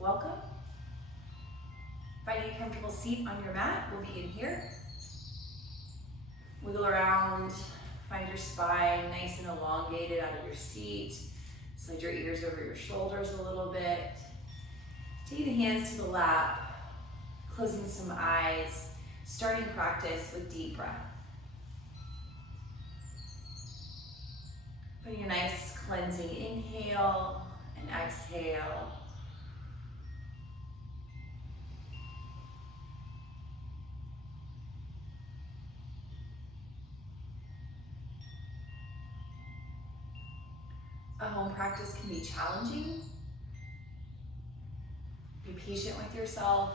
welcome. Finding a comfortable seat on your mat, we'll begin here. Wiggle around, find your spine nice and elongated out of your seat. Slide your ears over your shoulders a little bit. Take the hands to the lap, closing some eyes, starting practice with deep breath. Putting a nice cleansing inhale and exhale. A home practice can be challenging. Be patient with yourself.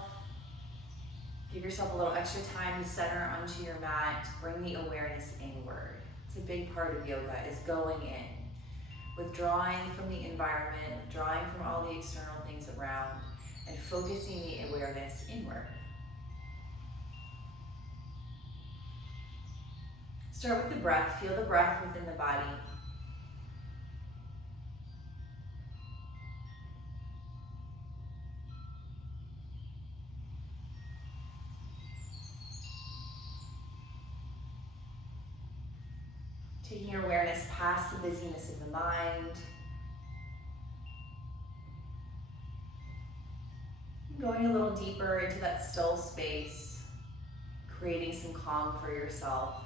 Give yourself a little extra time to center onto your mat. Bring the awareness inward. It's a big part of yoga, is going in. Withdrawing from the environment, withdrawing from all the external things around, and focusing the awareness inward. Start with the breath. Feel the breath within the body. Taking your awareness past the busyness of the mind. Going a little deeper into that still space, creating some calm for yourself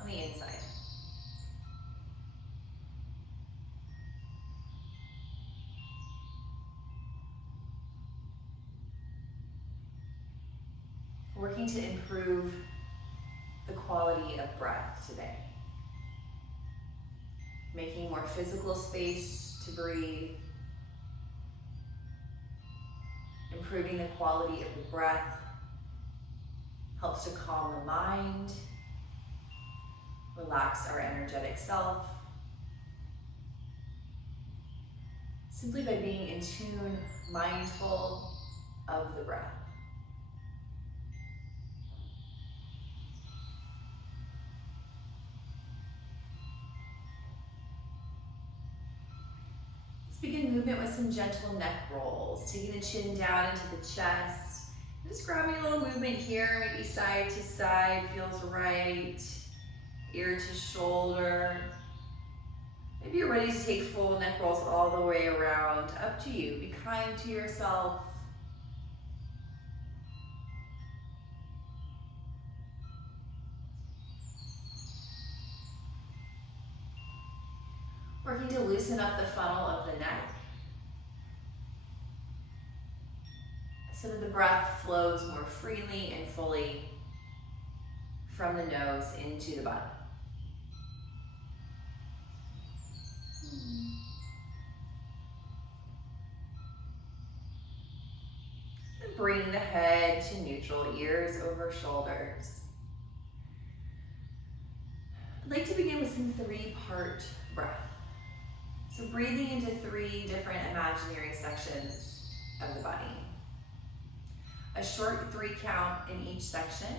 on the inside. Working to improve the quality of breath today. Making more physical space to breathe. Improving the quality of the breath helps to calm the mind, relax our energetic self. Simply by being in tune, mindful of the breath. Let's begin movement with some gentle neck rolls. Taking the chin down into the chest. Just grabbing a little movement here, maybe side to side, feels right. Ear to shoulder. Maybe you're ready to take full neck rolls all the way around. Up to you. Be kind to yourself. Working to loosen up the funnel of the neck so that the breath flows more freely and fully from the nose into the body. And bring the head to neutral, ears over shoulders. I'd like to begin with some three-part breath. So breathing into three different imaginary sections of the body. A short 3 count in each section.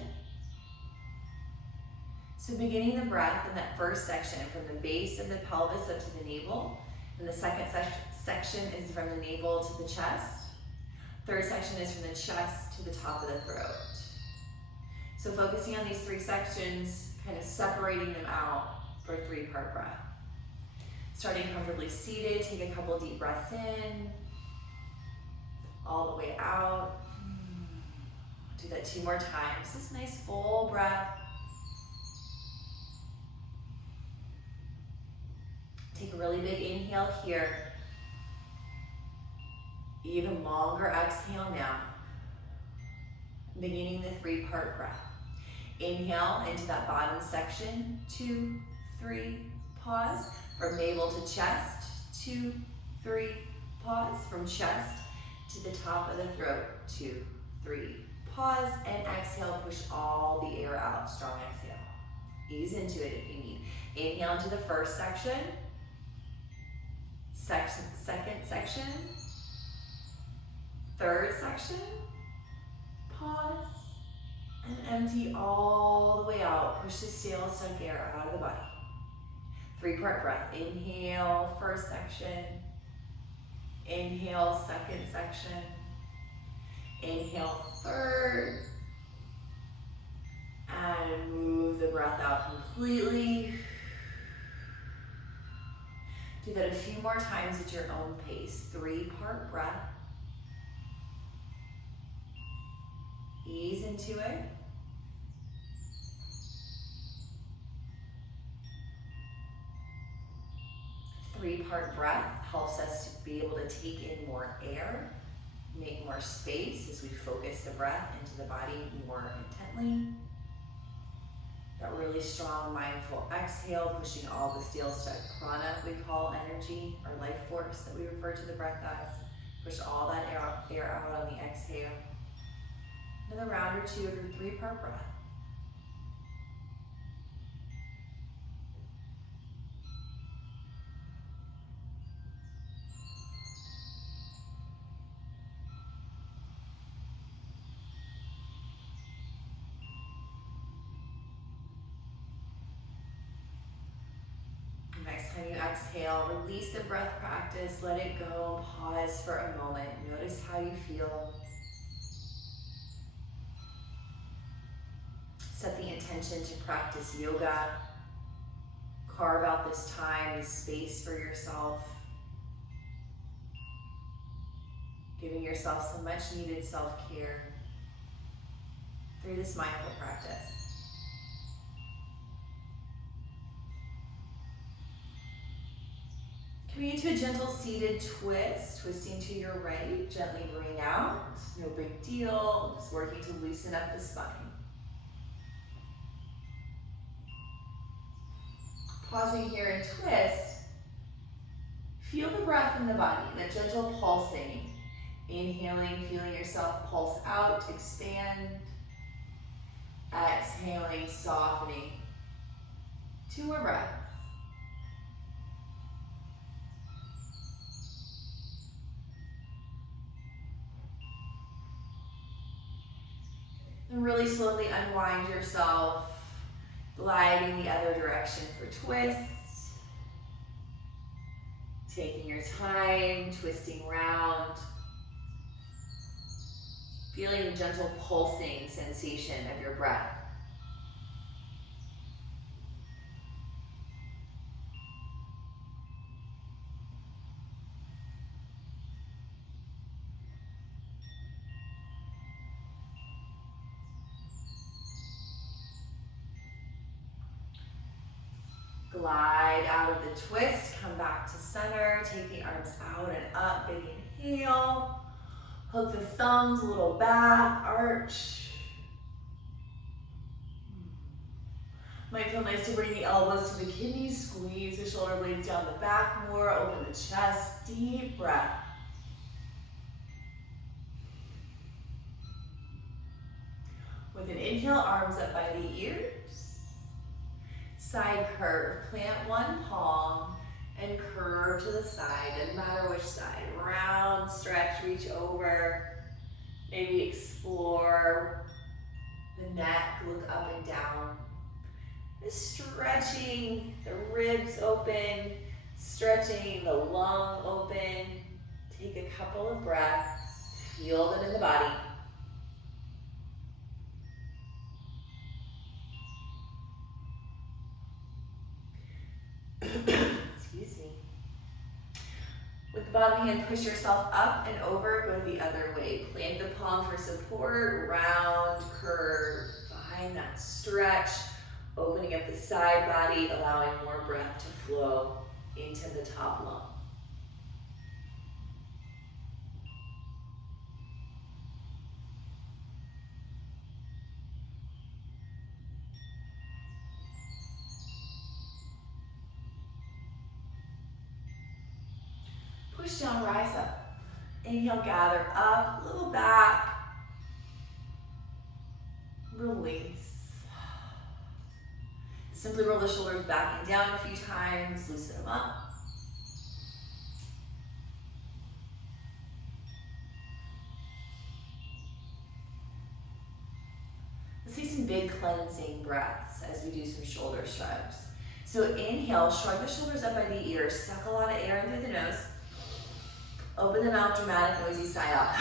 So beginning the breath in that first section from the base of the pelvis up to the navel. And the second section is from the navel to the chest. Third section is from the chest to the top of the throat. So focusing on these 3 sections, kind of separating them out for a 3-part breath. Starting comfortably seated, take a couple deep breaths in, all the way out. Do that 2 more times. This nice full breath. Take a really big inhale here. Even longer exhale now. Beginning the 3-part breath. Inhale into that bottom section, 2, 3, pause. From navel to chest, 2, 3, pause. From chest to the top of the throat, 2, 3, pause. And exhale, push all the air out, strong exhale. Ease into it if you need. Inhale into the first section. Second section. Third section. Pause. And empty all the way out. Push the stale, stuck air out of the body. 3-part breath. Inhale, first section. Inhale, second section. Inhale, third. And move the breath out completely. Do that a few more times at your own pace. 3-part breath. Ease into it. 3-part breath helps us to be able to take in more air, make more space as we focus the breath into the body more intently. That really strong, mindful exhale, pushing all the steel stuck prana we call energy, or life force that we refer to the breath as. Push all that air out on the exhale. Another round or two of your 3-part breath. Next time you exhale, release the breath practice, let it go, pause for a moment. Notice how you feel. Set the intention to practice yoga. Carve out this time, this space for yourself. Giving yourself some much needed self-care through this mindful practice. Coming into a gentle seated twist, twisting to your right, gently bring out, no big deal, just working to loosen up the spine. Pausing here and twist, feel the breath in the body, that gentle pulsing. Inhaling, feeling yourself pulse out, expand. Exhaling, softening. 2 more breaths. And really slowly unwind yourself, gliding the other direction for twists. Taking your time, twisting round. Feeling the gentle pulsing sensation of your breath. Glide out of the twist, come back to center, take the arms out and up, big inhale. Hook the thumbs a little back, arch. Might feel nice to bring the elbows to the kidneys, squeeze the shoulder blades down the back more, open the chest, deep breath. With an inhale, arms up by the ears. Side curve, plant one palm and curve to the side, doesn't matter which side. Round, stretch, reach over. Maybe explore the neck, look up and down. Just stretching the ribs open, stretching the lung open. Take a couple of breaths, feel them in the body. Excuse me. With the bottom hand, push yourself up and over, go the other way. Plant the palm for support, round, curve. Find that stretch, opening up the side body, allowing more breath to flow into the top lung. Push down, rise up. Inhale, gather up, a little back. Release. Simply roll the shoulders back and down a few times, loosen them up. Let's take some big cleansing breaths as we do some shoulder shrugs. So inhale, shrug the shoulders up by the ears, suck a lot of air in through the nose. Open the mouth, dramatic, noisy sigh out.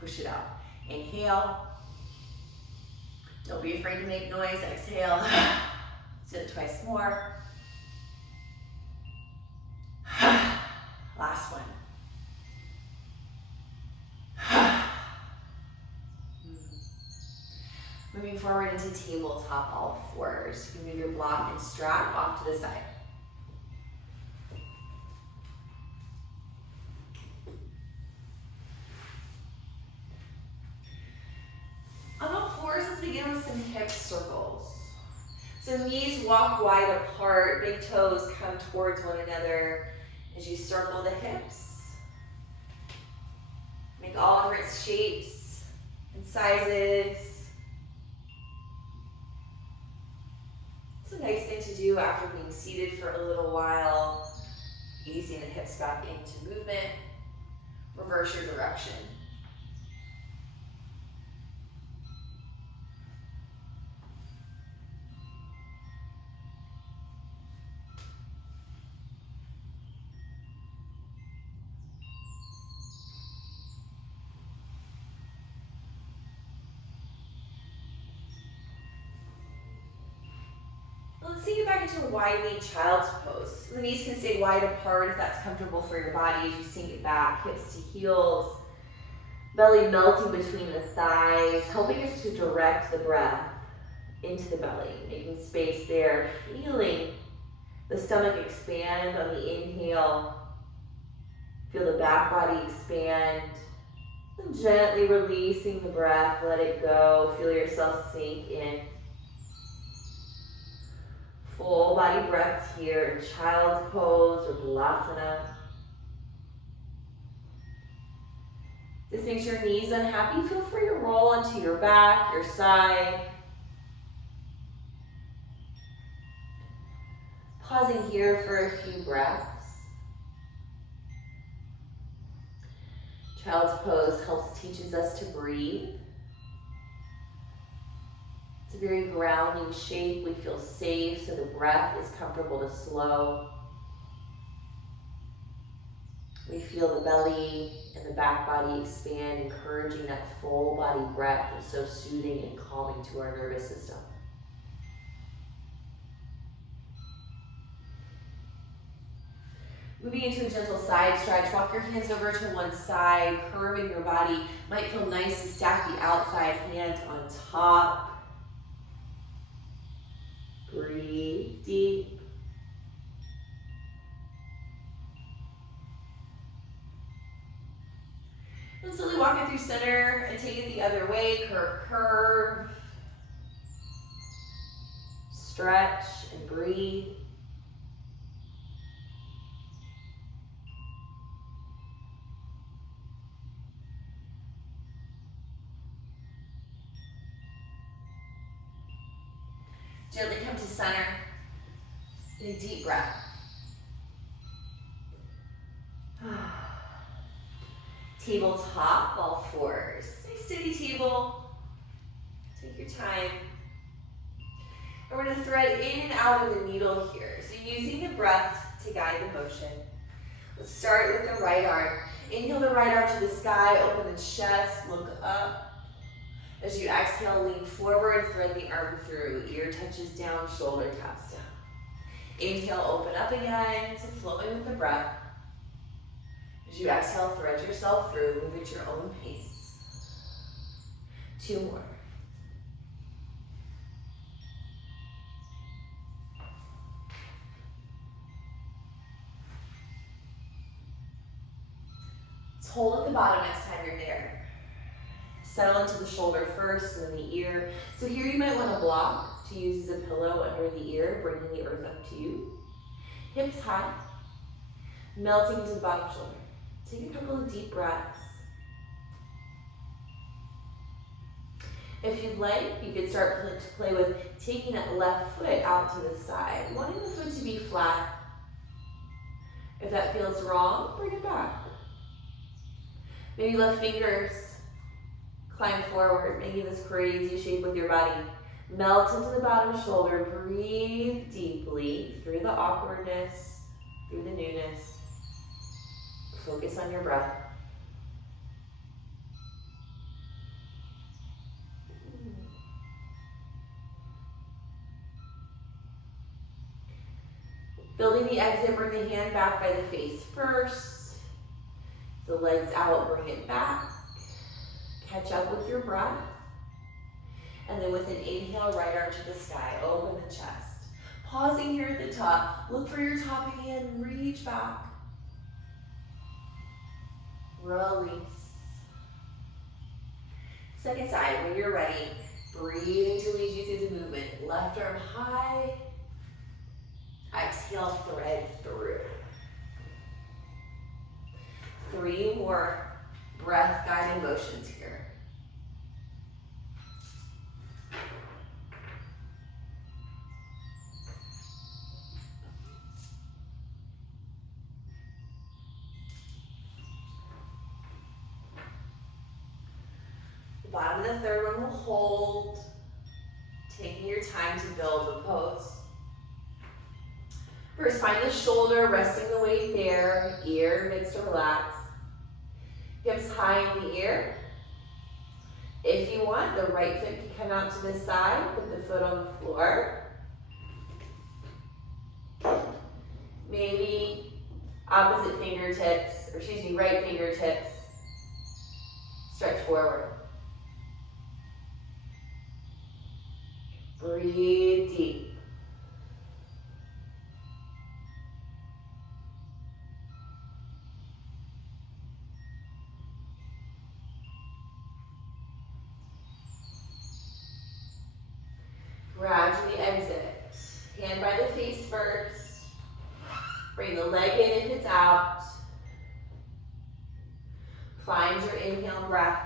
Push it out. Inhale. Don't be afraid to make noise. Exhale. Do it twice more. Last one. Moving forward into tabletop all fours. You can move your block and strap off to the side. On all fours, let's begin with some hip circles. So knees walk wide apart, big toes come towards one another as you circle the hips. Make all different shapes and sizes. It's a nice thing to do after being seated for a little while, easing the hips back into movement. Reverse your direction. Let's take it back into a wide knee child's pose. The knees can stay wide apart if that's comfortable for your body as you sink it back, hips to heels. Belly melting between the thighs, helping us to direct the breath into the belly, making space there, feeling the stomach expand on the inhale. Feel the back body expand. And gently releasing the breath, let it go. Feel yourself sink in. Full body breaths here in child's pose or balasana. This makes your knees unhappy. Feel free to roll onto your back, your side. Pausing here for a few breaths. Child's pose teaches us to breathe. It's a very grounding shape. We feel safe, so the breath is comfortable to slow. We feel the belly and the back body expand, encouraging that full body breath is so soothing and calming to our nervous system. Moving into a gentle side stretch, walk your hands over to one side, curving your body. Might feel nice to stack the outside hand on top. Breathe deep. And slowly walk it through center and take it the other way. Curve, curve. Stretch and breathe. Gently come to center. In a deep breath. Tabletop, all fours. Nice steady table. Take your time. And we're going to thread in and out of the needle here. So using the breath to guide the motion. Let's start with the right arm. Inhale the right arm to the sky, open the chest, look up. As you exhale, lean forward, thread the arm through. Ear touches down, shoulder taps down. Inhale, open up again, so flowing with the breath. As you exhale, thread yourself through, move at your own pace. 2 more. Let's hold at the bottom next time you're there. Settle into the shoulder first and then the ear. So here you might want a block to use as a pillow under the ear, bringing the earth up to you. Hips high, melting into the bottom shoulder. Take a couple of deep breaths. If you'd like, you could start to play with taking that left foot out to the side, wanting the foot to be flat. If that feels wrong, bring it back. Maybe left fingers climb forward, making this crazy shape with your body. Melt into the bottom shoulder. Breathe deeply through the awkwardness, through the newness. Focus on your breath. Building the exit, bring the hand back by the face first. The legs out, bring it back. Catch up with your breath. And then with an inhale, right arm to the sky, open the chest. Pausing here at the top, look for your top hand, reach back. Release. Second side, when you're ready, breathing to lead you through the movement. Left arm high. Exhale, thread through. 3 more breath guided motions here. The bottom of the third one will hold, taking your time to build the pose. First, find the shoulder, resting the weight there, ear begins to relax. Hips high in the ear. If you want, the right foot can come out to the side, put the foot on the floor. Maybe opposite fingertips, or excuse me, right fingertips, stretch forward. Breathe deep. Gradually exit. Hand by the face first. Bring the leg in if it's out. Find your inhale breath.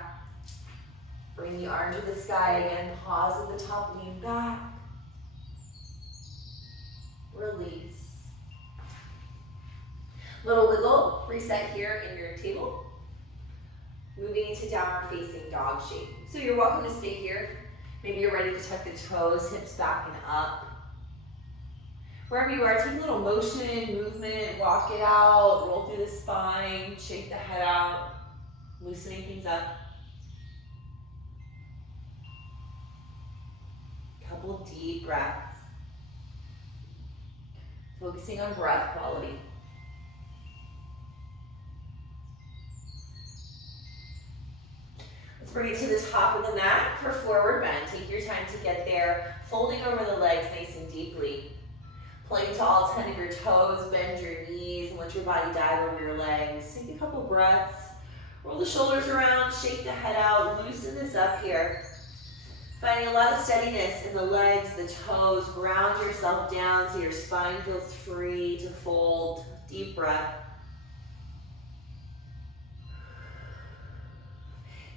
Bring the arm to the sky again. Pause at the top, lean back. Release. Little wiggle, reset here in your table. Moving into downward facing dog shape. So you're welcome to stay here. Maybe you're ready to tuck the toes, hips back and up. Wherever you are, take a little motion, movement, walk it out, roll through the spine, shake the head out, loosening things up. Couple of deep breaths. Focusing on breath quality. Let's bring it to the top of the mat for forward bend. Take your time to get there, folding over the legs nice and deeply. Plank to all 10 of your toes, bend your knees, and let your body dive over your legs. Take a couple breaths. Roll the shoulders around, shake the head out, loosen this up here. Finding a lot of steadiness in the legs, the toes. Ground yourself down so your spine feels free to fold. Deep breath.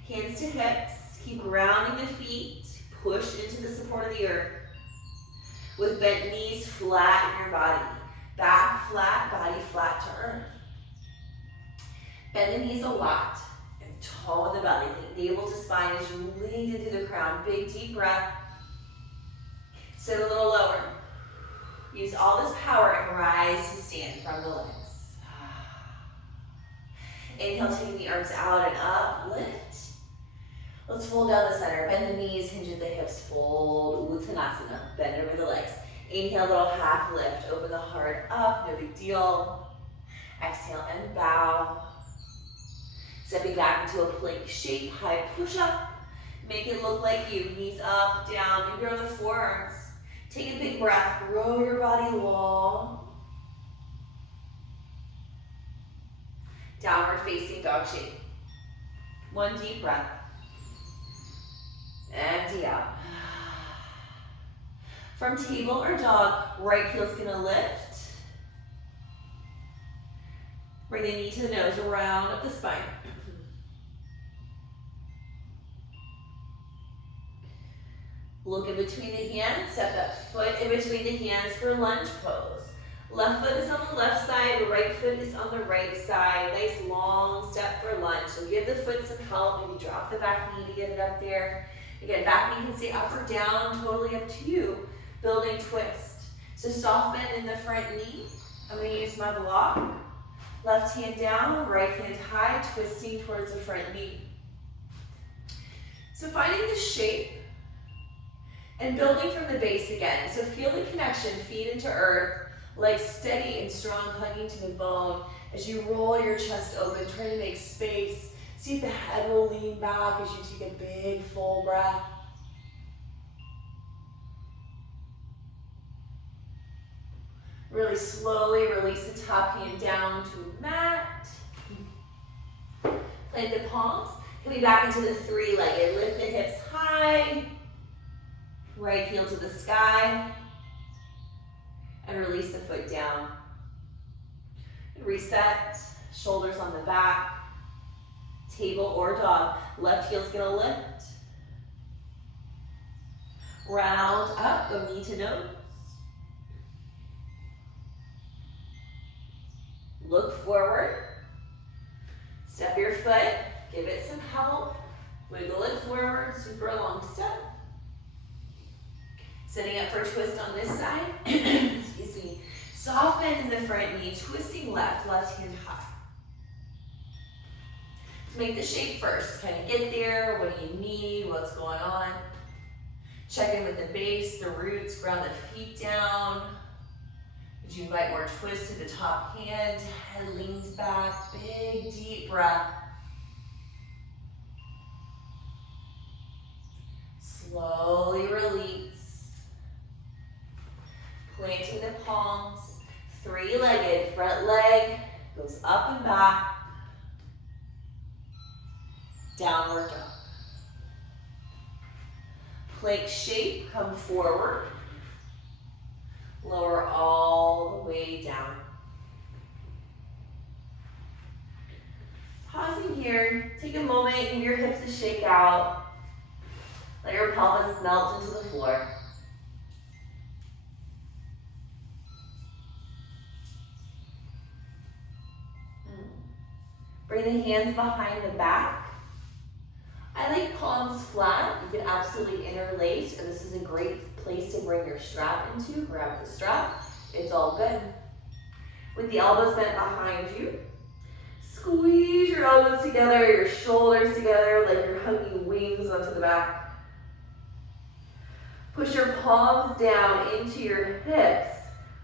Hands to hips. Keep grounding the feet. Push into the support of the earth. With bent knees, flatten your body. Back flat, body flat to earth. Bend the knees a lot. Toe in the belly, navel to spine as you lean into the crown. Big deep breath. Sit a little lower. Use all this power and rise to stand from the legs. Inhale, taking the arms out and up. Lift. Let's fold down the center. Bend the knees, hinge at the hips. Fold. Uttanasana. Bend over the legs. Inhale, little half lift. Open the heart up. No big deal. Exhale and bow. Stepping back into a plank shape, high push up. Make it look like you. Knees up, down, maybe on the forearms. Take a big breath, grow your body long. Downward facing dog shape. One deep breath. Empty out. From table or dog, right heel's gonna lift. Bring the knee to the nose, round up the spine. Look in between the hands, step that foot in between the hands for lunge pose. Left foot is on the left side, right foot is on the right side. Nice long step for lunge. So give the foot some help, maybe drop the back knee to get it up there. Again, back knee can stay up or down, totally up to you. Building twist. So soft bend in the front knee. I'm gonna use my block. Left hand down, right hand high, twisting towards the front knee. So finding the shape and building from the base again. So feel the connection, feet into earth, legs steady and strong, hugging to the bone. As you roll your chest open, try to make space. See if the head will lean back as you take a big full breath. Really slowly release the top hand down to mat. Plant the palms. Coming back into the three-legged. Lift the hips high. Right heel to the sky. And release the foot down. Reset. Shoulders on the back. Table or dog. Left heel's gonna lift. Round up. Go knee to nose. Look forward. Step your foot. Give it some help. Wiggle it forward. Super long step. Setting up for a twist on this side. Excuse me. Soft bend in the front knee. Twisting left. Left hand high. So make the shape first. Kind of get there. What do you need? What's going on? Check in with the base, the roots. Ground the feet down. As you invite more twist to the top hand, head leans back, big deep breath. Slowly release. Planting the palms, three-legged, front leg goes up and back. Downward dog. Plank shape, come forward. Lower all the way down. Pausing here, take a moment, give your hips a shake out. Let your pelvis melt into the floor. Bring the hands behind the back. I like palms flat. You can absolutely interlace, or this is a great place to bring your strap into. Grab the strap. It's all good. With the elbows bent behind you, squeeze your elbows together, your shoulders together, like you're hugging wings onto the back. Push your palms down into your hips,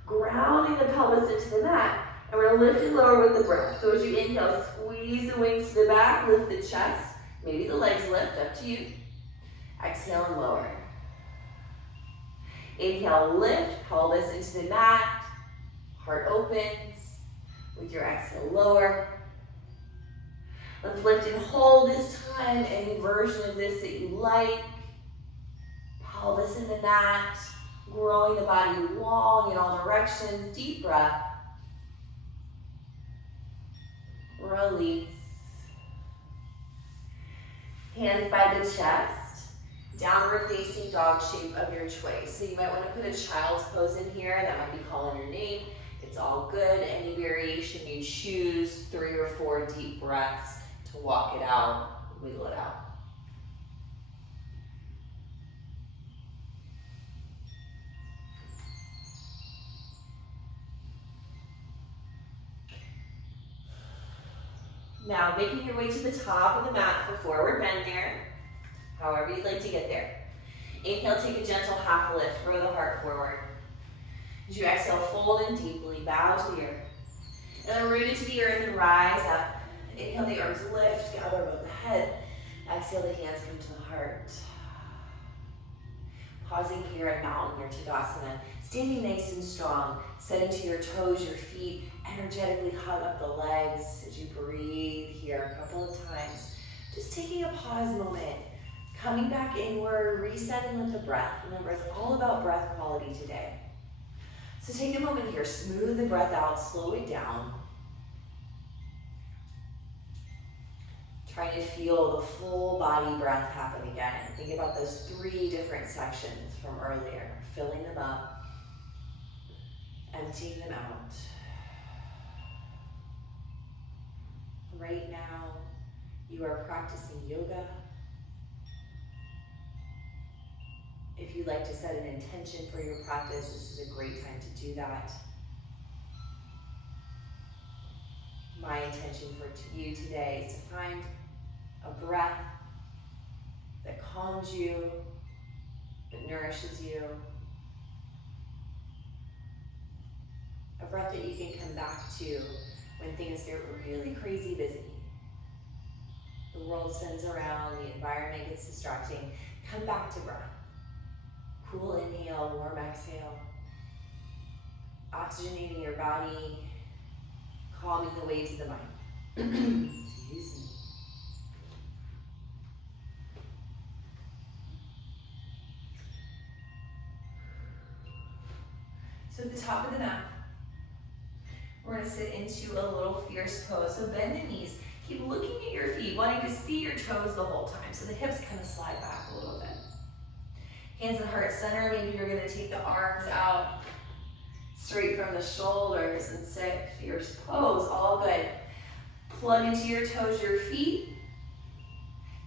grounding the pelvis into the mat. And we're gonna lift and lower with the breath. So as you inhale, squeeze the wings to the back, lift the chest. Maybe the legs lift, up to you. Exhale and lower. Inhale, lift, pelvis into the mat. Heart opens. With your exhale, lower. Let's lift and hold this time. Any version of this that you like. Pelvis in the mat. Growing the body long in all directions. Deep breath. Release. Hands by the chest, downward facing dog shape of your choice. So you might want to put a child's pose in here. That might be calling your name. It's all good. Any variation you choose, 3 or 4 deep breaths to walk it out, wiggle it out. Now, making your way to the top of the mat for forward bend there, however you'd like to get there. Inhale, take a gentle half lift, throw the heart forward. As you exhale, fold in deeply, bow to the earth. And then root into the earth and rise up. Inhale, the arms lift, gather above the head. Exhale, the hands come to the heart. Pausing here at Mountain or Tadasana, standing nice and strong, setting to your toes, your feet, energetically hug up the legs as you breathe here a couple of times. Just taking a pause moment, coming back inward, resetting with the breath. Remember, it's all about breath quality today. So take a moment here, smooth the breath out, slow it down. Trying to feel the full body breath happen again. Think about those 3 different sections from earlier, filling them up, emptying them out. Right now, you are practicing yoga. If you'd like to set an intention for your practice, this is a great time to do that. My intention for you today is to find a breath that calms you, that nourishes you, a breath that you can come back to when things get really crazy busy. The world spins around, the environment gets distracting. Come back to breath. Cool inhale, warm exhale. Oxygenating your body, calming the waves of the mind. Excuse me. So at the top of the mat, we're going to sit into a little fierce pose. So bend the knees. Keep looking at your feet, wanting to see your toes the whole time. So the hips kind of slide back a little bit. Hands at heart center. Maybe you're going to take the arms out straight from the shoulders and sit fierce pose. All good. Plug into your toes, your feet.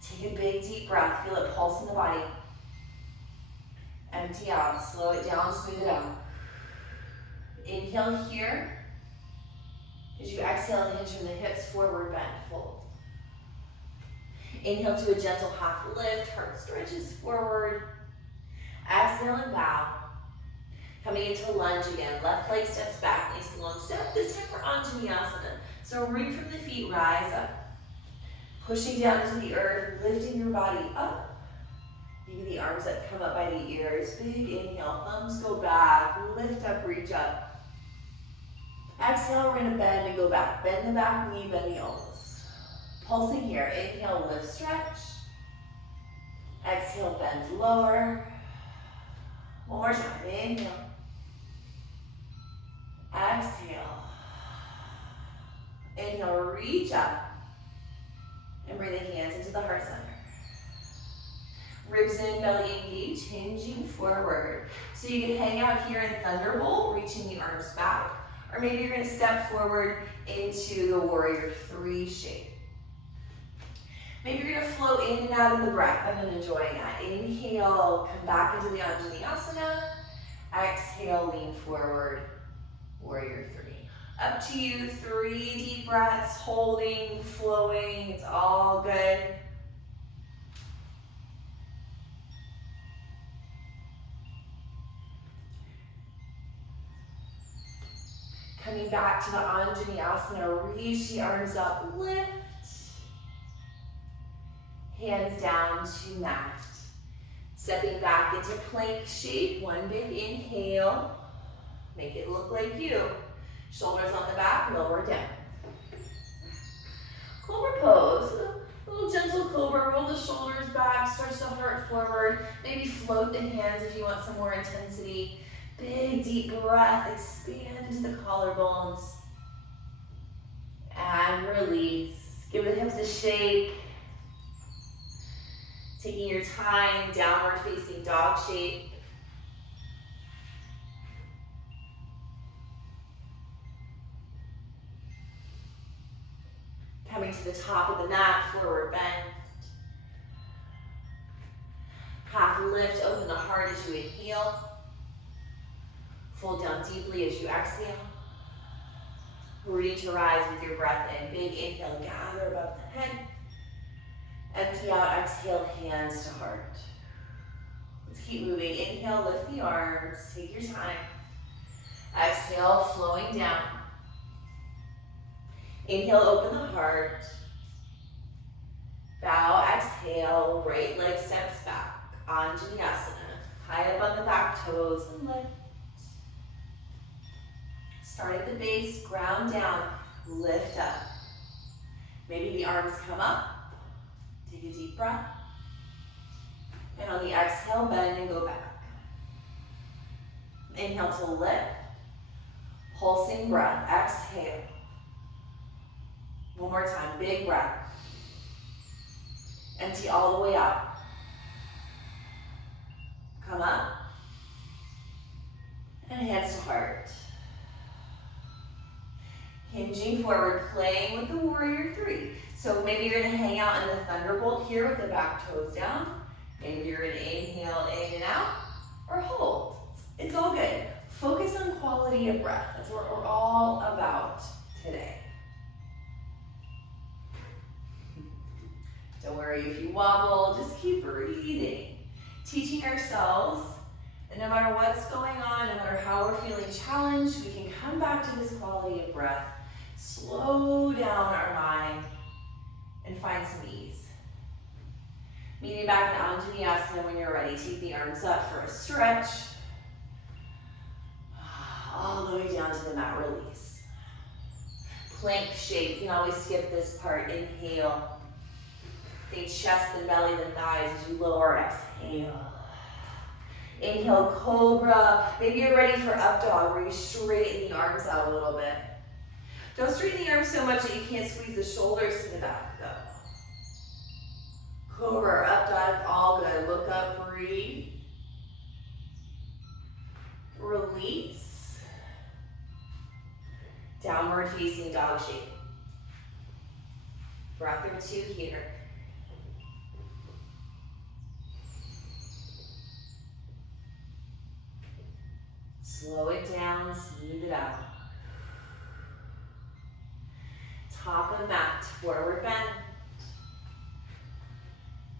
Take a big deep breath. Feel it pulse in the body. Empty out. Slow it down. Smooth it out. Inhale here. As you exhale, hinge from the hips, forward bend, fold. Inhale to a gentle half lift, heart stretches forward. Exhale and bow. Coming into lunge again, left leg steps back, nice long step. This time for Anjaneyasana. So root from the feet, rise up. Pushing down into the earth, lifting your body up. Maybe the arms that come up by the ears. Big inhale, thumbs go back, lift up, reach up. Exhale, we're going to bend and go back. Bend the back knee, bend the elbows. Pulsing here. Inhale, lift, stretch. Exhale, bend lower. One more time. Inhale. Exhale. Inhale, reach up. And bring the hands into the heart center. Ribs in, belly engaged, hinging forward. So you can hang out here in Thunderbolt, reaching the arms back. Or maybe you're going to step forward into the warrior three shape. Maybe you're going to flow in and out of the breath. I've been enjoying that. Inhale, come back into the Anjaneyasana. Exhale, lean forward, warrior three. Up to you, 3 deep breaths, holding, flowing, it's all good. Coming back to the Anjaneyasana, reach the arms up, lift. Hands down to mat. Stepping back into plank shape, one big inhale. Make it look like you. Shoulders on the back, lower down. Cobra pose, a little gentle cobra, roll the shoulders back, stretch the heart forward. Maybe float the hands if you want some more intensity. Big deep breath, expand into the collarbones. And release. Give the hips a shake. Taking your time, downward facing dog shape. Coming to the top of the mat, forward bend. Half lift, open the heart as you inhale. Fold down deeply as you exhale. Ready to rise with your breath in. Big inhale, gather above the head. Empty out, exhale, hands to heart. Let's keep moving. Inhale, lift the arms, take your time. Exhale, flowing down. Inhale, open the heart. Bow, exhale, right leg steps back. Anjaneyasana. High up on the back toes and lift. Start at the base, ground down, lift up. Maybe the arms come up. Take a deep breath. And on the exhale, bend and go back. Inhale to lift. Pulsing breath. Exhale. One more time. Big breath. Empty all the way out. Come up. And hands to heart. Hinging forward, playing with the warrior three. So maybe you're going to hang out in the thunderbolt here with the back toes down. Maybe you're going to inhale in and out or hold. It's all good. Focus on quality of breath. That's what we're all about today. Don't worry if you wobble, just keep breathing. Teaching ourselves that no matter what's going on, no matter how we're feeling challenged, we can come back to this quality of breath, slow down our mind, and find some ease. Meeting back in Anjaneyasana when you're ready. Take the arms up for a stretch. All the way down to the mat, release. Plank shape, you can always skip this part. Inhale. Think chest and belly, then thighs as you lower, exhale. Inhale, cobra. Maybe you're ready for up dog, where you straighten the arms out a little bit. Don't straighten the arms so much that you can't squeeze the shoulders to the back, though. Cobra or up dog, all good. Look up, breathe. Release. Downward facing dog shape. Breath or two here. Slow it down, smooth it out. Top of mat, forward bend.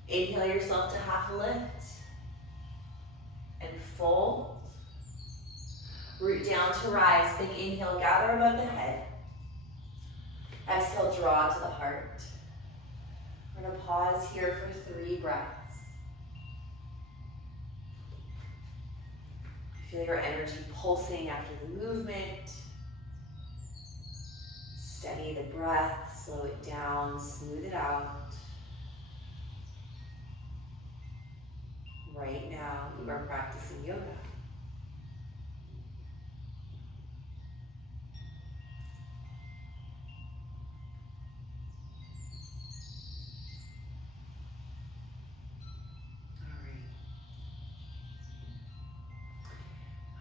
Inhale yourself to half lift. And fold. Root down to rise. Big inhale, gather above the head. Exhale, draw to the heart. We're going to pause here for 3 breaths. Feel your energy pulsing after the movement. Steady the breath, slow it down, smooth it out. Right now, you are practicing yoga.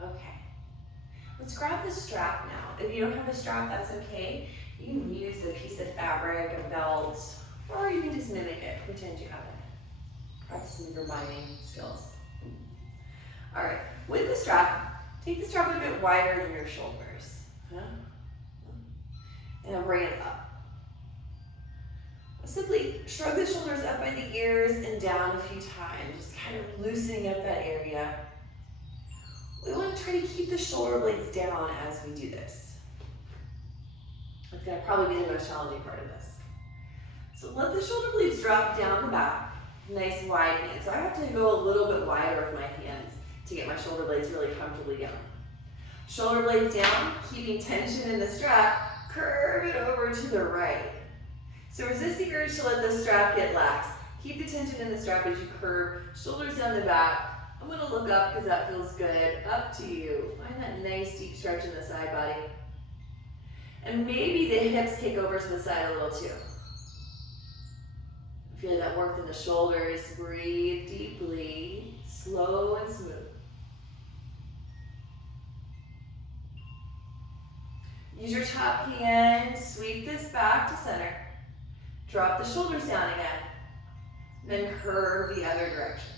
Okay, let's grab the strap now. If you don't have a strap, that's okay. You can use a piece of fabric, a belt, or you can just mimic it, pretend you have it. Practicing your miming skills. All right, with the strap, take the strap a bit wider than your shoulders. And then bring it up. Simply shrug the shoulders up by the ears and down a few times, just kind of loosening up that area. We want to try to keep the shoulder blades down as we do this. It's going to probably be the most challenging part of this. So let the shoulder blades drop down the back, nice wide hands. So I have to go a little bit wider with my hands to get my shoulder blades really comfortably down. Shoulder blades down, keeping tension in the strap, curve it over to the right. So resist the urge to let the strap get lax. Keep the tension in the strap as you curve, shoulders down the back. I'm going to look up because that feels good. Up to you. Find that nice deep stretch in the side body. And maybe the hips kick over to the side a little too. Feel that work in the shoulders. Breathe deeply, slow and smooth. Use your top hand, sweep this back to center. Drop the shoulders down again. Then curve the other direction.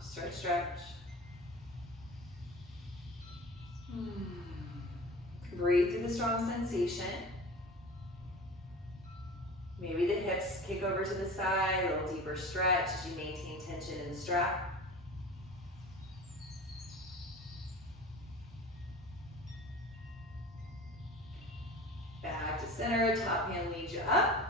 Stretch, stretch. Breathe through the strong sensation. Maybe the hips kick over to the side, a little deeper stretch as you maintain tension in the strap. Back to center, top hand leads you up.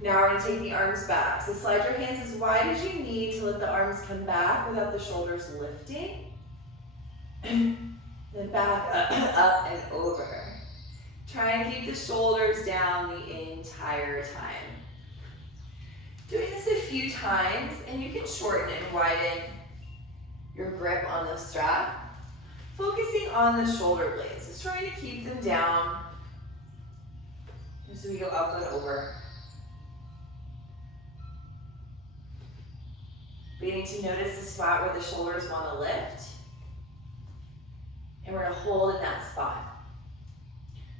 Now we're going to take the arms back. So slide your hands as wide as you need to let the arms come back without the shoulders lifting. Then back up and over. Try and keep the shoulders down the entire time. Doing this a few times, and you can shorten and widen your grip on the strap. Focusing on the shoulder blades. Just trying to keep them down as we go up and over. Beginning to notice the spot where the shoulders want to lift. And we're going to hold in that spot.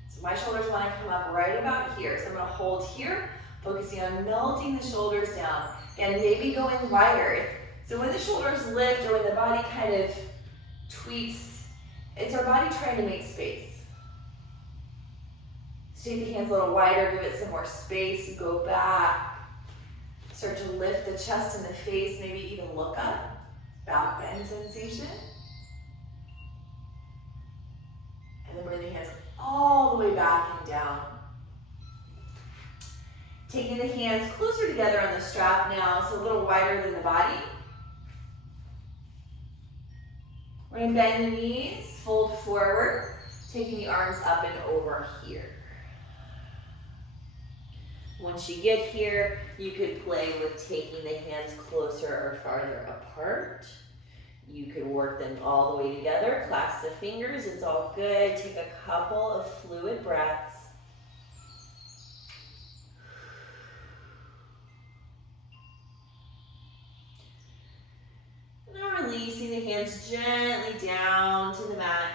So my shoulders want to come up right about here. So I'm going to hold here, focusing on melting the shoulders down. And maybe going wider. So when the shoulders lift or when the body kind of tweaks, it's our body trying to make space. So take the hands a little wider, give it some more space, go back. Start to lift the chest and the face, maybe even look up. Back bend sensation. And then bring the hands all the way back and down. Taking the hands closer together on the strap now, so a little wider than the body. We're going to bend the knees, fold forward, taking the arms up and over here. Once you get here, you could play with taking the hands closer or farther apart. You could work them all the way together, clasp the fingers, it's all good. Take a couple of fluid breaths. And then releasing the hands gently down to the mat.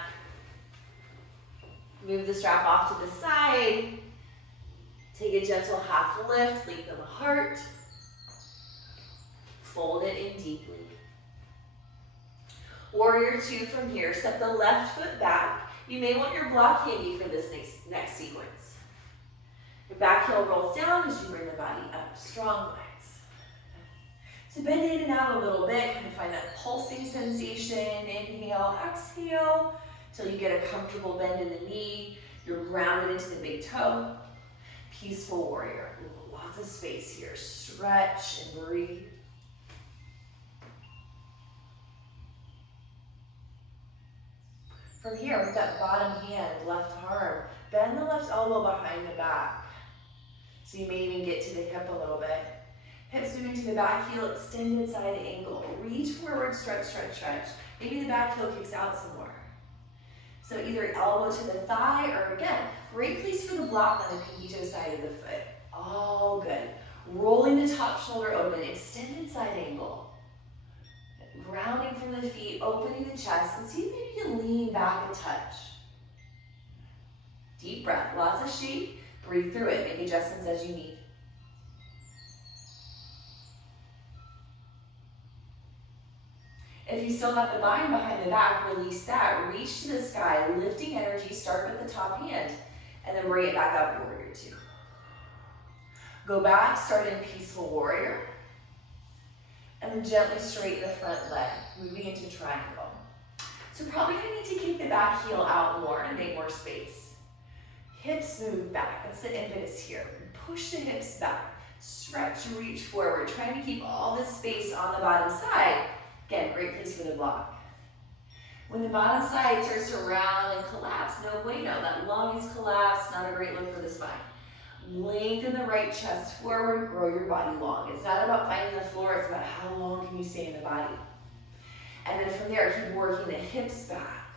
Move the strap off to the side. Take a gentle half lift, lengthen the heart. Fold it in deeply. Warrior two from here. Step the left foot back. You may want your block handy for this next sequence. Your back heel rolls down as you bring the body up. Strong legs. So bend in and out a little bit. Kind of find that pulsing sensation. Inhale, exhale, till you get a comfortable bend in the knee. You're grounded into the big toe. Peaceful warrior. Ooh, lots of space here. Stretch and breathe. From here, we've got bottom hand, left arm. Bend the left elbow behind the back. So you may even get to the hip a little bit. Hips moving to the back heel, extended side angle. Reach forward, stretch, stretch, stretch. Maybe the back heel kicks out some more. So either elbow to the thigh, or again, great place for the block on the pinky toe side of the foot. All good. Rolling the top shoulder open, extended side angle. Grounding from the feet, opening the chest, and see if maybe you can lean back a touch. Deep breath, lots of shape. Breathe through it, make adjustments as you need. If you still got the bind behind the back, release that. Reach to the sky, lifting energy. Start with the top hand, and then bring it back up, warrior two. Go back, start in peaceful warrior. And then gently straighten the front leg, moving into triangle. So probably gonna need to kick the back heel out more and make more space. Hips move back, that's the impetus here. Push the hips back, stretch, reach forward, trying to keep all this space on the bottom side. Again, great place for the block. When the bottom side starts to round and collapse, no bueno, that lung is collapsed, not a great look for the spine. Lengthen the right chest forward, grow your body long. It's not about finding the floor, it's about how long can you stay in the body. And then from there, keep working the hips back.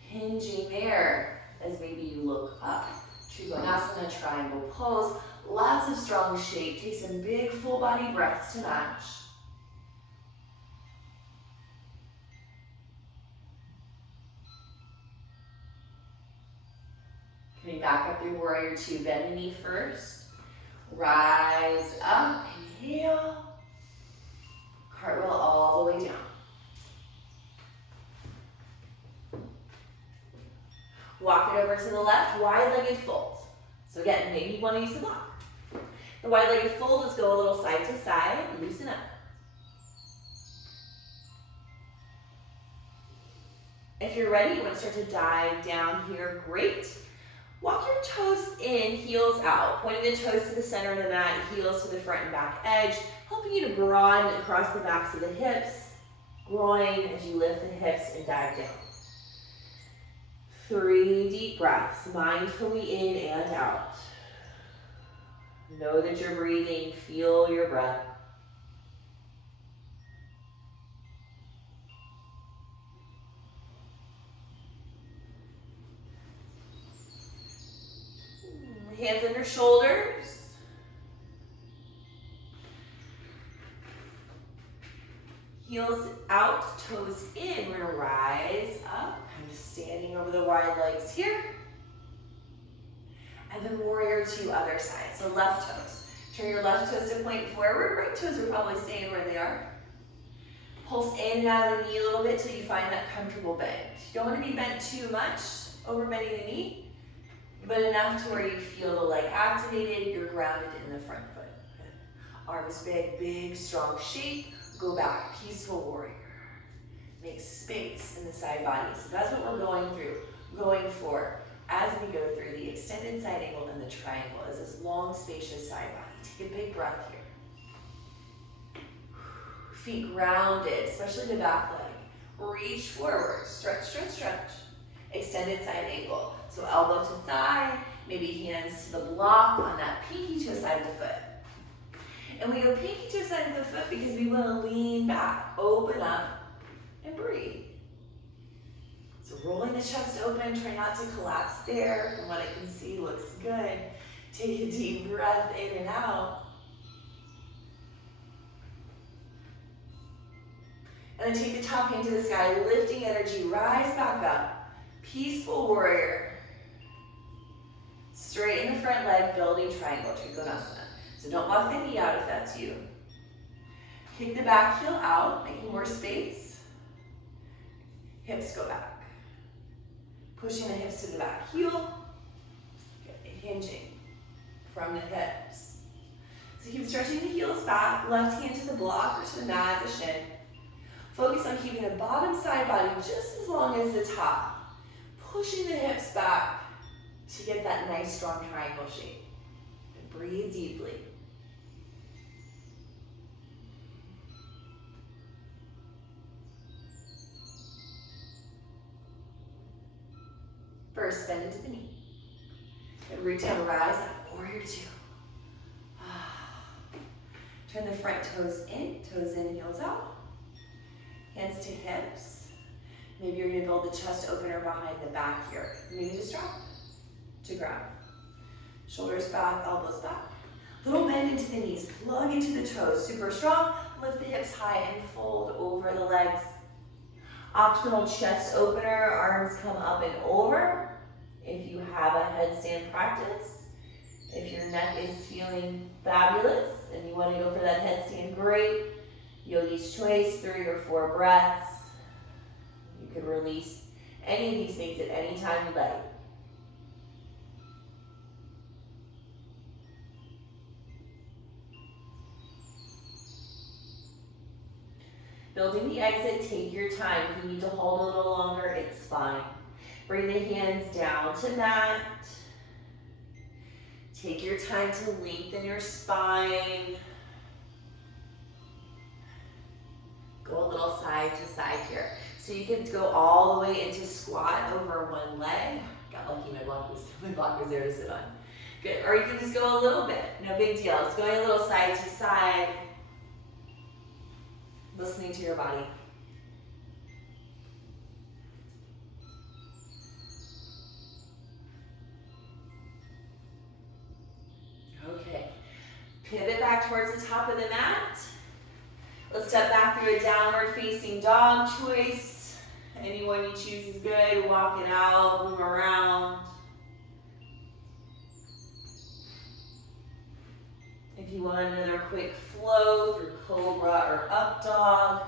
Hinging there as maybe you look up. Trikonasana, triangle pose. Lots of strong shape. Take some big full body breaths to match. Coming back up through warrior two, bend the knee first. Rise up, inhale. Cartwheel all the way down. Walk it over to the left, wide-legged fold. So again, maybe you want to use the block. The wide-legged fold, let's go a little side to side, loosen up. If you're ready, you want to start to dive down here, great. Walk your toes in, heels out, pointing the toes to the center of the mat, heels to the front and back edge, helping you to broaden across the backs of the hips, groin as you lift the hips and dive down. 3 deep breaths, mindfully in and out. Know that you're breathing, feel your breath. Hands under shoulders. Heels out, toes in. We're gonna rise up. I'm just standing over the wide legs here. And then warrior two, other side. So left toes. Turn your left toes to point forward. Right toes are probably staying where they are. Pulse in and out of the knee a little bit till you find that comfortable bend. You don't want to be bent too much, over bending the knee. But enough to where you feel the leg activated, you're grounded in the front foot. Arms big, big, strong shape. Go back, peaceful warrior. Make space in the side body. So that's what we're going for as we go through the extended side angle and the triangle is this long, spacious side body. Take a big breath here. Feet grounded, especially the back leg. Reach forward, stretch, stretch, stretch. Extended side angle. So elbow to thigh, maybe hands to the block on that pinky toe side of the foot. And we go pinky toe side of the foot because we want to lean back, open up, and breathe. So rolling the chest open, try not to collapse there. From what I can see, looks good. Take a deep breath in and out. And then take the top hand to the sky, lifting energy, rise back up. Peaceful warrior. Straighten the front leg, building triangle, Trikonasana. So don't walk the knee out if that's you. Kick the back heel out, making more space. Hips go back. Pushing the hips to the back heel. Hinging from the hips. So keep stretching the heels back, left hand to the block or to the mat, the shin. Focus on keeping the bottom side body just as long as the top. Pushing the hips back to get that nice strong triangle shape. And breathe deeply. First, bend into the knee. And root down, rise up, warrior two. Turn the front toes in, heels out. Hands to hips. Maybe you're gonna build the chest opener behind the back here. Maybe just drop to ground. Shoulders back, elbows back. Little bend into the knees, plug into the toes, super strong. Lift the hips high and fold over the legs. Optional chest opener, arms come up and over. If you have a headstand practice, if your neck is feeling fabulous and you want to go for that headstand, great. Yogi's choice, 3 or 4 breaths. You can release any of these things at any time you like. Building the exit, take your time. If you need to hold a little longer, it's fine. Bring the hands down to mat. Take your time to lengthen your spine. Go a little side to side here. So you can go all the way into squat over one leg. Got lucky, my block was there to sit on. Good, or you can just go a little bit, no big deal. It's going a little side to side. Listening to your body. Okay, pivot back towards the top of the mat. Let's step back through a downward facing dog choice. Anyone you choose is good. Walk it out, move around. If you want another quick flow through cobra or up dog,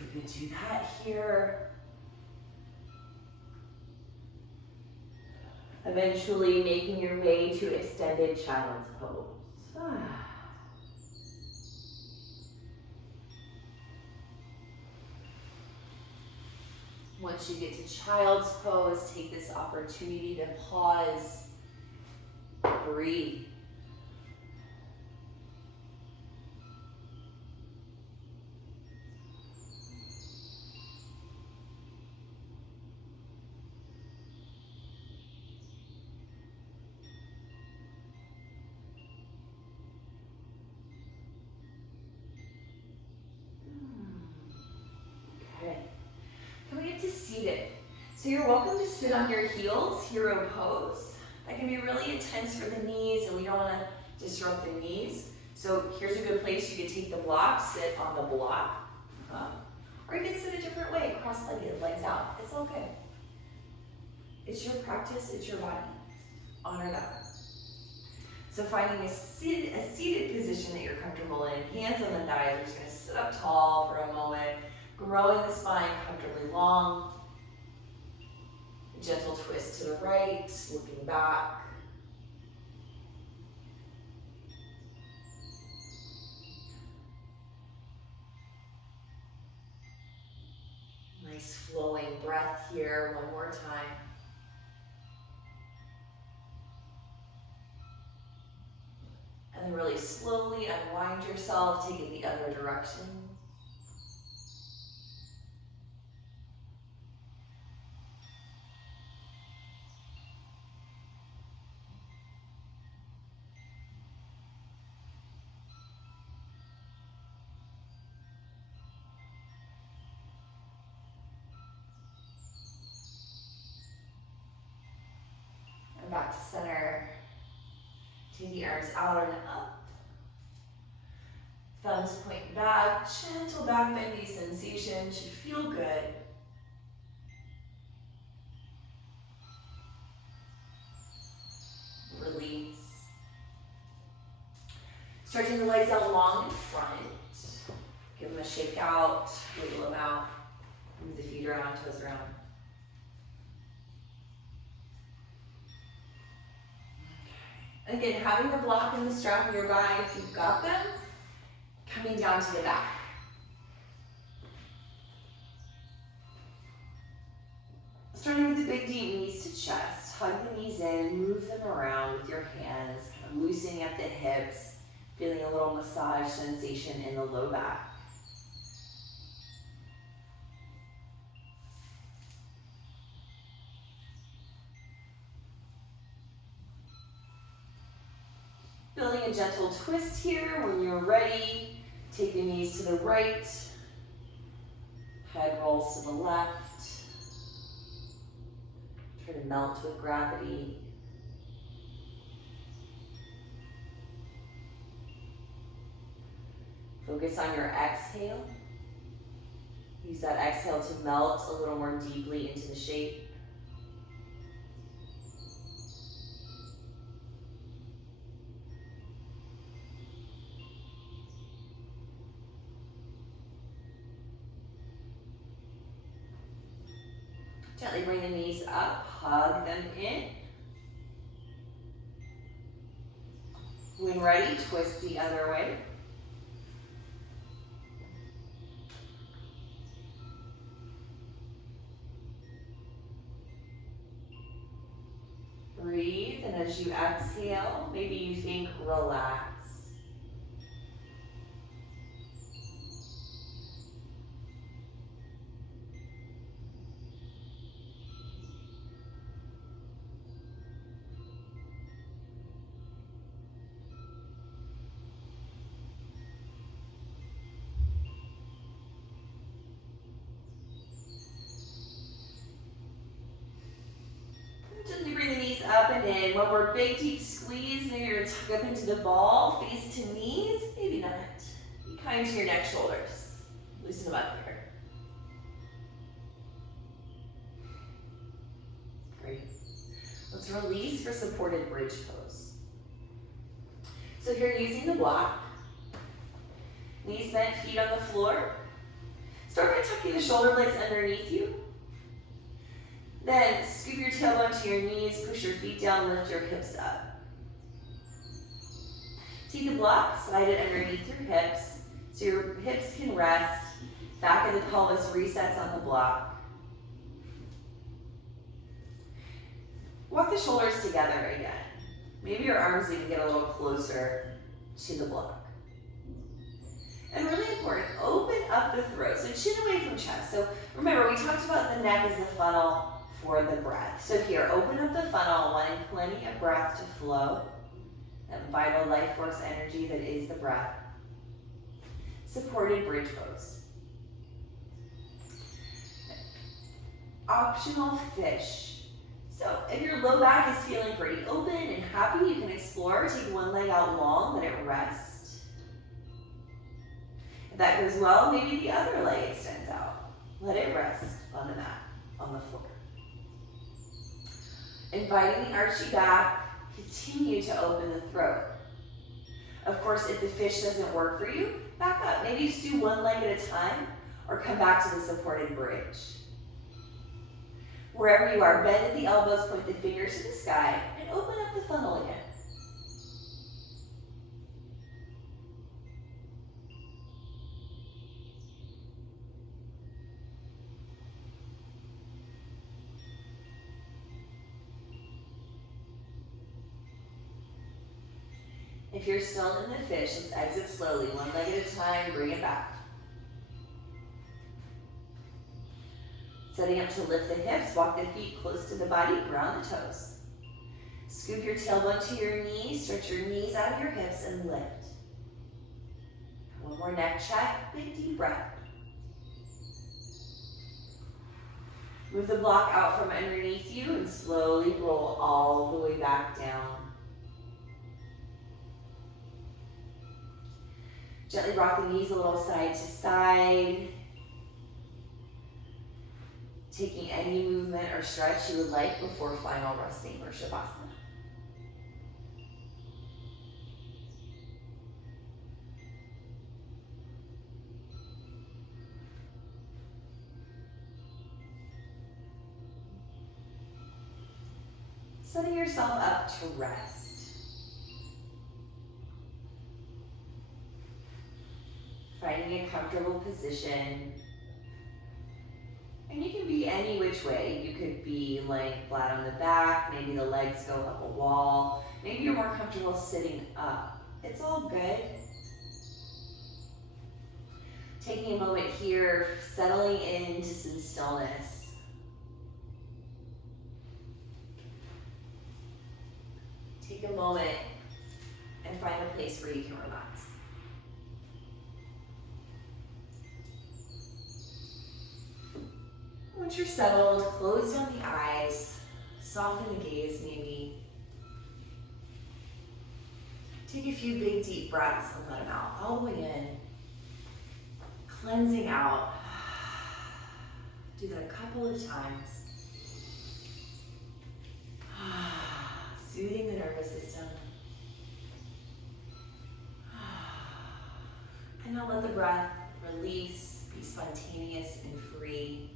you can do that here. Eventually making your way to extended child's pose. Once you get to child's pose, take this opportunity to pause, breathe. So you're welcome to sit on your heels, hero pose. That can be really intense for the knees and we don't want to disrupt the knees. So here's a good place. You can take the block, sit on the block. Or you can sit a different way, cross-legged, legs out. It's all good. It's your practice, it's your body. Honor that. So finding a seated position that you're comfortable in, hands on the thighs. We're just going to sit up tall for a moment, growing the spine comfortably long. Gentle twist to the right, looking back. nice flowing breath here. One more time. And then really slowly unwind yourself, take it the other direction. And back to center. Take the arms out and up. Thumbs point back, gentle back bendy sensation should feel good. Release. Stretching the legs out long in front. Give them a shake out, wiggle them out. Move the feet around, toes around. Okay. Again, having the block and the strap nearby if you've got them. Coming down to the back. Starting with the big deep knees to chest. Hug the knees in, move them around with your hands, kind of loosening at the hips, feeling a little massage sensation in the low back. Building a gentle twist here. When you're ready, take the knees to the right, head rolls to the left. Try to melt with gravity. Focus on your exhale. Use that exhale to melt a little more deeply into the shape. Gently bring the knees up, hug them in. When ready, twist the other way. Breathe, and as you exhale, maybe you think relax. Gently bring the knees up and in. One more big deep squeeze. Maybe you're gonna tuck up into the ball, face to knees. Maybe not. Be kind to your neck, shoulders. Loosen them up here. Great. Let's release for supported bridge pose. So here using the block, knees bent, feet on the floor. Start by tucking the shoulder blades underneath you. Then scoop your tailbone to your knees, push your feet down, lift your hips up. Take the block, slide it underneath your hips so your hips can rest. Back of the pelvis resets on the block. Walk the shoulders together again. Maybe your arms even get a little closer to the block. And really important, open up the throat. So chin away from chest. So remember, we talked about the neck as the funnel for the breath. So here, open up the funnel, wanting plenty of breath to flow. That vital life force energy that is the breath. Supported bridge pose. Optional fish. So if your low back is feeling pretty open and happy, you can explore. Take one leg out long, let it rest. If that goes well, maybe the other leg extends out. Let it rest on the mat, on the floor. Inviting the archy back, continue to open the throat. Of course, if the fish doesn't work for you, back up. Maybe just do one leg at a time or come back to the supported bridge. Wherever you are, bend at the elbows, point the fingers to the sky, and open up the funnel again. If you're still in the fish, let's exit slowly, one leg at a time, bring it back. Setting up to lift the hips, walk the feet close to the body, ground the toes. Scoop your tailbone to your knees, stretch your knees out of your hips and lift. One more neck check, big deep breath. Move the block out from underneath you and slowly roll all the way back down. Gently rock the knees a little side to side. Taking any movement or stretch you would like before final resting or Shavasana. Setting yourself up to rest. Finding a comfortable position. And you can be any which way. You could be laying flat on the back, maybe the legs go up a wall, maybe you're more comfortable sitting up. It's all good. Taking a moment here, settling into some stillness. Take a moment and find a place where you can relax. Once you're settled, close down the eyes, soften the gaze maybe. Take a few big deep breaths and let them out, all the way in. Cleansing out. Do that a couple of times. Soothing the nervous system. And now let the breath release, be spontaneous and free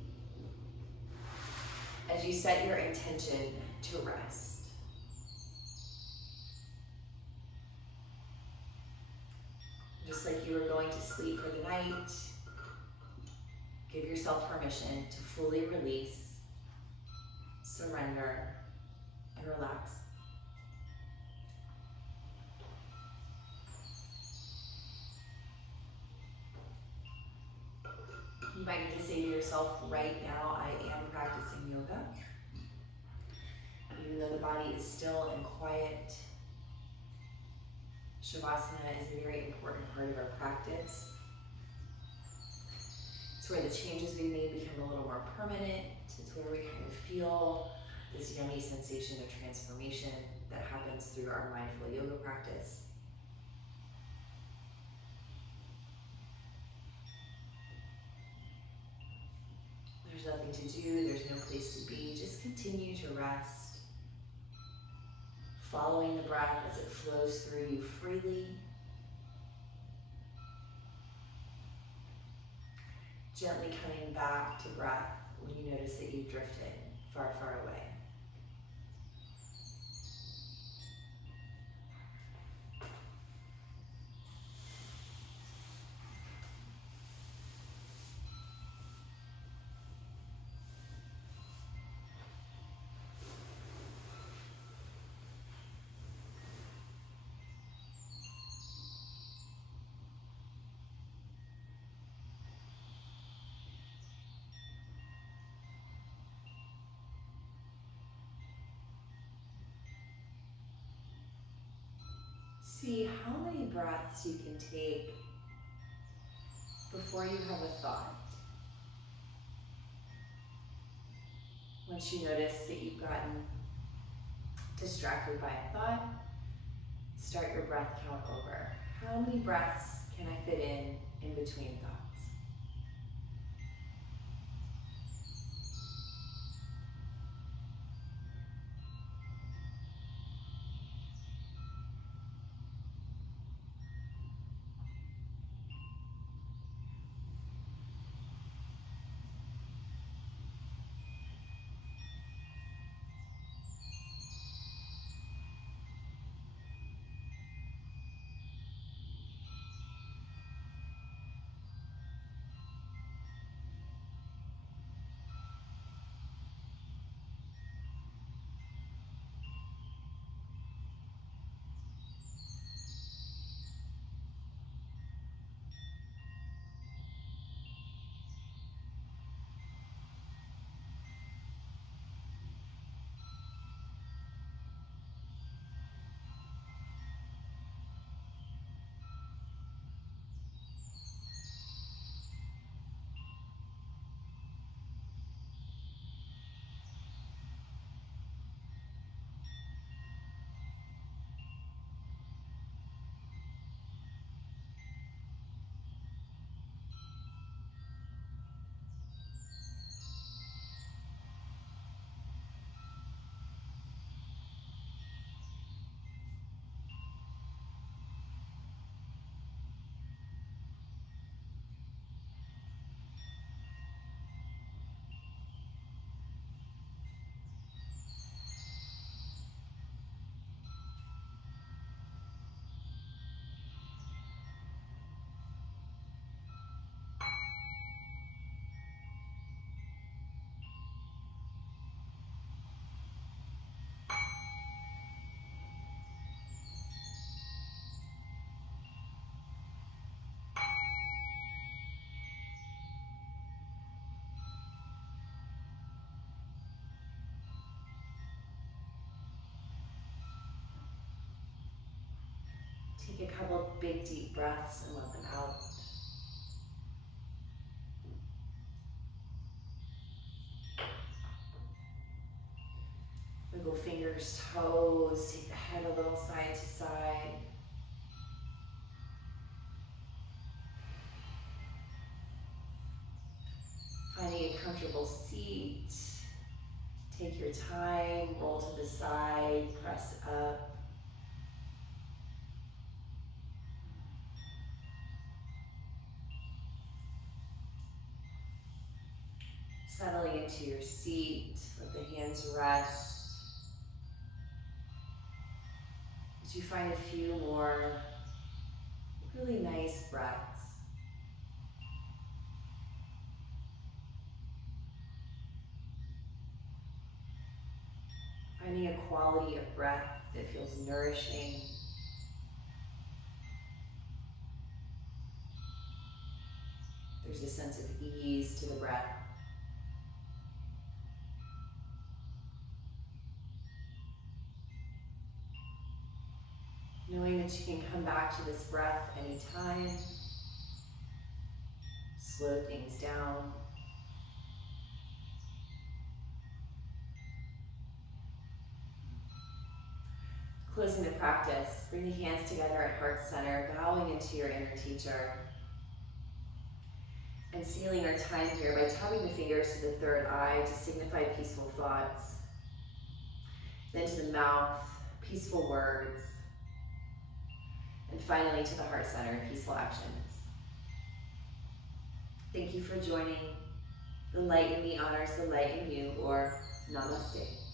as you set your intention to rest. Just like you were going to sleep for the night, give yourself permission to fully release, surrender, and relax. You might need to say to yourself, right now I am practicing yoga. Even though the body is still and quiet, Shavasana is a very important part of our practice. It's where the changes we made become a little more permanent. It's where we kind of feel this yummy sensation of transformation that happens through our mindful yoga practice. There's nothing to do, there's no place to be. Just continue to rest, following the breath as it flows through you freely. Gently coming back to breath when you notice that you've drifted far, far away. See how many breaths you can take before you have a thought. Once you notice that you've gotten distracted by a thought, start your breath count over. How many breaths can I fit in between thoughts? Take a couple big deep breaths and let them out. Wiggle fingers, toes, take the head a little side to side. Finding a comfortable seat. Take your time, roll to the side, press up. Settling into your seat, let the hands rest. As you find a few more really nice breaths. Finding a quality of breath that feels nourishing. There's a sense of ease to the breath. Knowing that you can come back to this breath anytime. Slow things down. Closing the practice, bring the hands together at heart center, bowing into your inner teacher. And sealing our time here by tapping the fingers to the third eye to signify peaceful thoughts. Then to the mouth, peaceful words. And finally to the heart center, peaceful actions. Thank you for joining. The light in me honors the light in you, or Namaste.